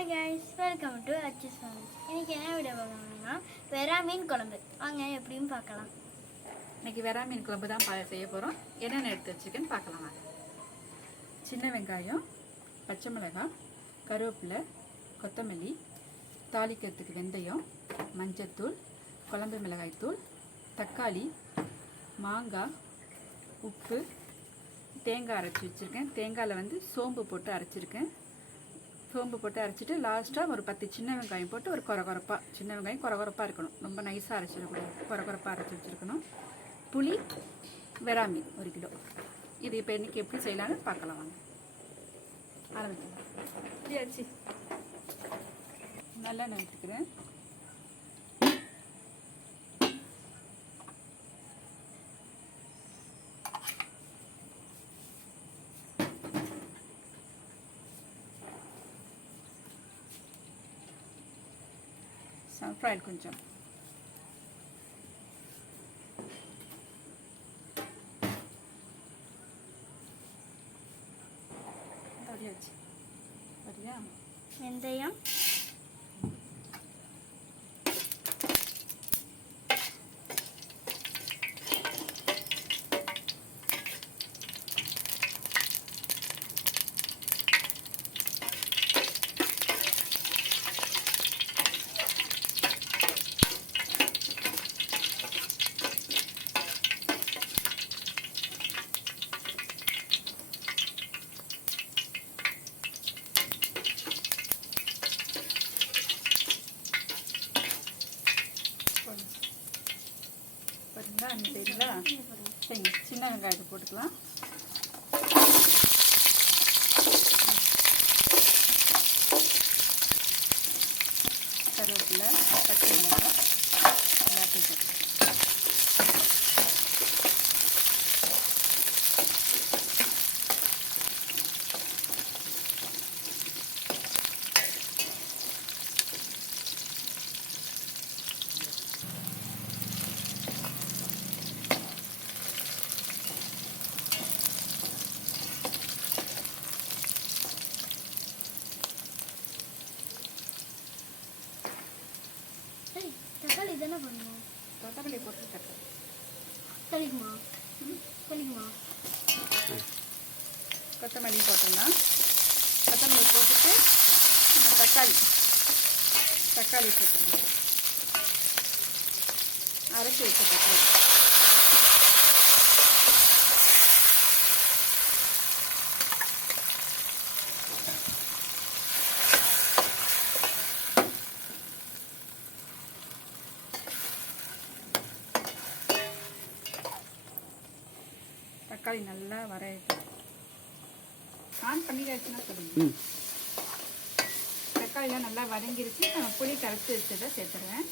Hi guys, welcome to அச்சஸ் family. இன்றைக்கி என்ன வீடியோ பார்க்கணும்னா வெறா மீன் குழம்பு. வாங்க எப்படின்னு பார்க்கலாம். இன்றைக்கி வெறா மீன் குழம்பு தான் செய்ய போகிறோம். என்னென்ன எடுத்து வச்சுருக்கேன்னு பார்க்கலாம் வாங்க. சின்ன வெங்காயம், பச்சை மிளகாய், கருவேப்பிலை, கொத்தமல்லி, தாளிக்கிறதுக்கு வெந்தயம், மஞ்சத்தூள், குழம்பு மிளகாய்த்தூள், தக்காளி, மாங்காய், உப்பு, தேங்காய் அரைச்சி வச்சுருக்கேன். தேங்காயில் சோம்பு போட்டு அரைச்சிருக்கேன். சோம்பு போட்டு அரைச்சிட்டு லாஸ்ட்டாக ஒரு 10 சின்ன வெங்காயம் போட்டு ஒரு கொரகொரப்பாக, சின்ன வெங்காயம் கொரகொரப்பாக இருக்கணும், ரொம்ப நைஸாக அரைச்சிடக்கூடாது, கொரகொரப்பாக அரைச்சி வச்சுருக்கணும். புளி, வெறா மீன் 1 கிலோ. இது இப்போ இன்றைக்கி எப்படி செய்யலான்னு பார்க்கலாம் வாங்க. ஆரம்பிக்கலாம். இப்படி அரிசி நல்லெண்ணெய் ஊற்றிக்கிறேன். சன்ஃப்ளவர் கொஞ்சம், வெந்தயம், சின்ன வெங்காயத்தை போட்டுக்கலாம். கருவேப்பிலை, பச்சை மிளகாய் எல்லாத்தையும் போட்டுக்கலாம். தக்காளி தானே பண்ணணும். தக்காளி போட்டு தக்காளிக்குமா தக்காளிக்குமா கொத்தமல்லி போட்டுடலாம். கொத்தமல்லி போட்டுட்டு நம்ம தக்காளி சேர்க்கணும். அரைச்சி வச்ச தக்காளி தக்காளி நல்லா ஆன் பண்ணிடுச்சுன்னா சொல்லுங்க. தக்காளிலாம் நல்லா வதங்கிருச்சு. நம்ம புளி கரைச்சி வச்சதை சேர்த்துறேன்.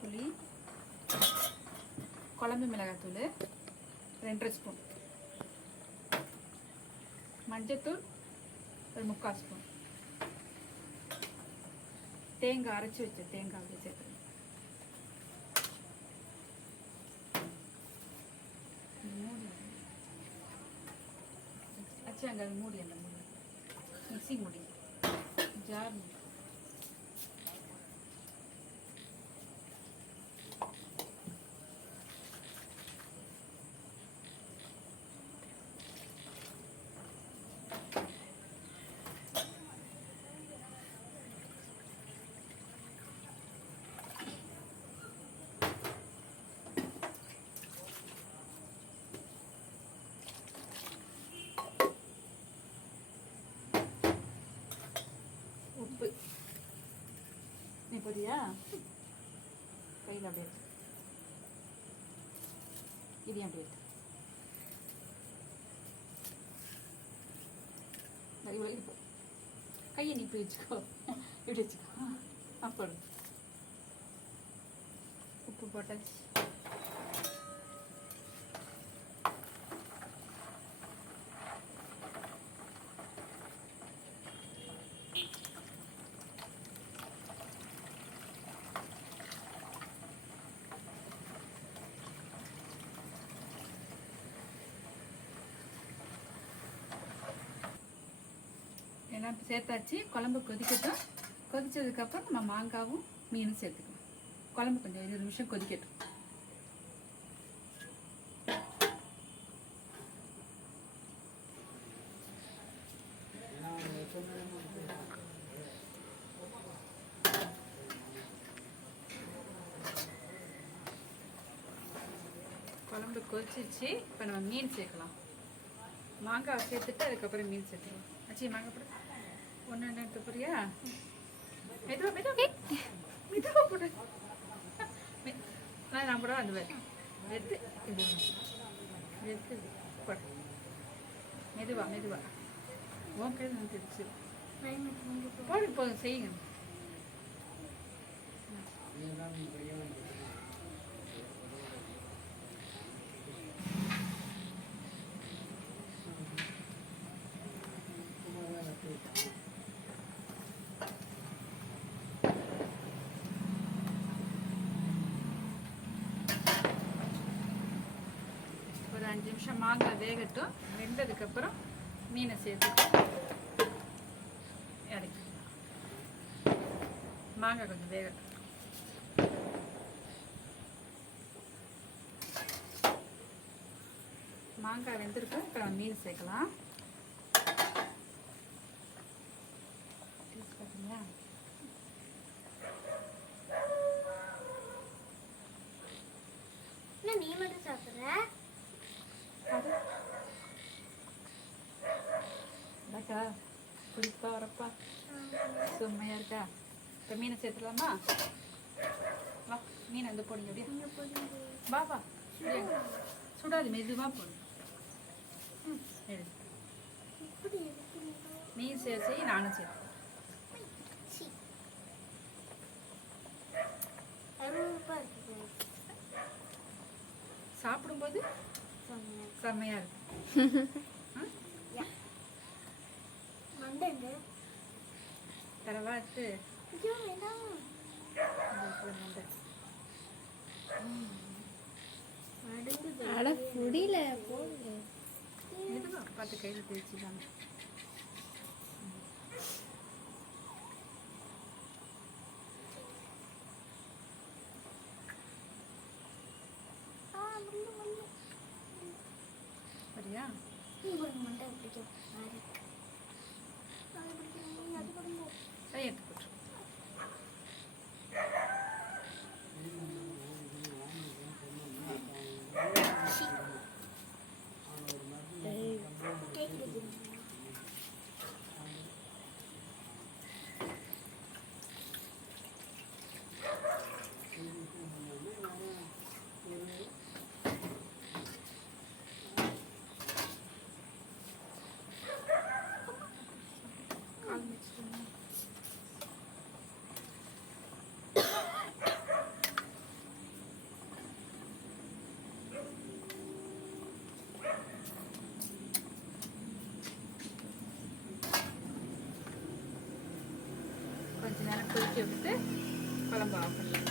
புளி, குழம்பு மிளகாய்த்தூள் 2 ஸ்பூன், மஞ்சத்தூள் ஒரு 3/4 ஸ்பூன், தேங்காய் அரைச்சி வச்ச தேங்காய் அப்படியே சேர்த்துறேன். அங்க மூடி, அந்த மூடி மிக்ஸி மூடி, ஜார் மூடி. உப்பு நீ போதியா கையில் அப்படியே இதையும் அப்படியே கையை நீ இப்படி வச்சுக்கோ, இப்படி வச்சுக்கோ. அப்போ உப்பு போட்டாச்சு. எல்லாம் சேர்த்தாச்சு. குழம்பு கொதிக்கட்டும். கொதிச்சதுக்கப்புறம் நம்ம மாங்காவும் மீனும் சேர்த்துக்கலாம். குழம்பு கொஞ்சம் 20 நிமிஷம் கொதிக்கட்டும். குழம்பு கொதிச்சிருச்சு. இப்போ நம்ம மீன் சேர்க்கலாம். மாங்காய் சேர்த்துட்டு அதுக்கப்புறம் மீன் சேர்த்துக்கலாம். ஆச்சு மாங்காய் போடு. ஒன்று எடுத்து போறியா? மெதுவா மெதுவா மெதுவா போடு. நான் போட வந்து எடுத்து இது எடுத்து போடு. மெதுவா மெதுவா உன் கையில் வந்துடுச்சு. போடு போதும் செய்யுங்க. ஒரு 5 நிமிஷம் மாங்காய் வேகட்டும். வெந்ததுக்கப்புறம் மீனை சேர்த்து இறக்கி மாங்காய் கொஞ்சம் வேகட்டும். மாங்காய் வெந்திருக்கும். இப்போ நம்ம மீன் சேர்க்கலாம். பார்த்தீங்களா? நீ மட்டும் சாப்பிட்ற? அக்கா புளிப்பா வரப்பா செம்மையா இருக்கா? இப்போ மீனை சேர்த்துடலாமா? வா மீன் வந்து போடுங்க. அப்படியே வா வா. சுடாது மெதுவாக போடு. நீ சேர்த்து நானும் சேர்த்து சாப்பிடும்போது செம்மையா இருக்கு. தரவா எடுத்து அட முடியல போடுங்க. மெதுவா பார்த்து கையில் தேய்ச்சிதாங்க. சரியா? எடுத்து போட்டு கொஞ்ச நேரம் கொதிக்க விட்டு குழம்பு ஆஃப் பண்ணலாம்.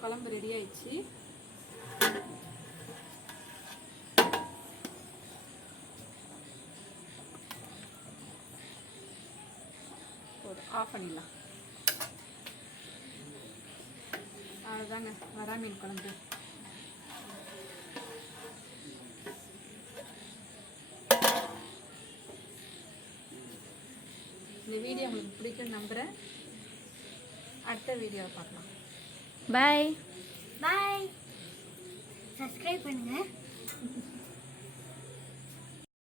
குழம்பு ரெடி ஆயிடுச்சு. ஆஃப் பண்ணிடலாம். அதுதாங்க வரா மீன் குழம்பு. இந்த வீடியோ உங்களுக்கு பிடிக்கும்னு நம்புகிறேன். அடுத்த வீடியோவை பார்க்கலாம். பாய் பாய். சப்ஸ்கிரைப் பண்ணுங்க.